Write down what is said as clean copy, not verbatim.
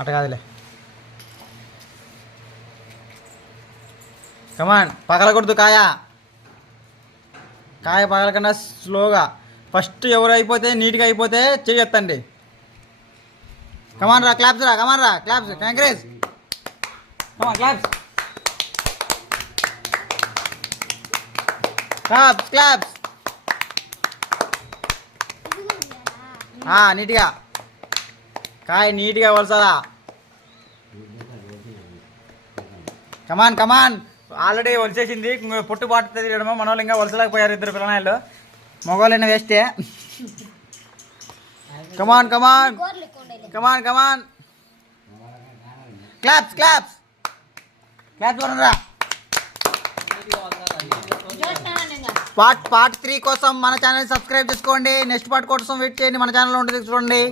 అట కాదులే. కమాన్, పగలకూడదు కాయ. కాయ పగలకుండా స్లోగా. ఫస్ట్ ఎవరు అయిపోతే నీట్గా అయిపోతే చెయ్యొత్తండి. కమాన్ రా, క్లాప్స్ రా, కమాన్ రా, క్లాప్స్, కంగ్రేస్, కమాన్ క్లాప్స్, క్లాప్స్ క్లాప్స్. నీట్గా కాయ నీట్గా వలసదా. కమాన్ కమాన్. ఆల్రెడీ వలిసేసింది, పుట్టు బాటు తిరగడము. మన వాళ్ళు ఇంకా వలసలేకపోయారు, ఇద్దరు పిల్లనాయలు. మగవాళ్ళైనా వేస్తే. Come on come on come on come on. Claps claps claps కొనరా. పార్ట్ 3 కోసం మన ఛానల్ సబ్స్క్రైబ్ చేసుకోండి. నెక్స్ట్ పార్ట్ కోసం వెయిట్ చేయండి, మన ఛానల్లో ఉంటుంది చూడండి.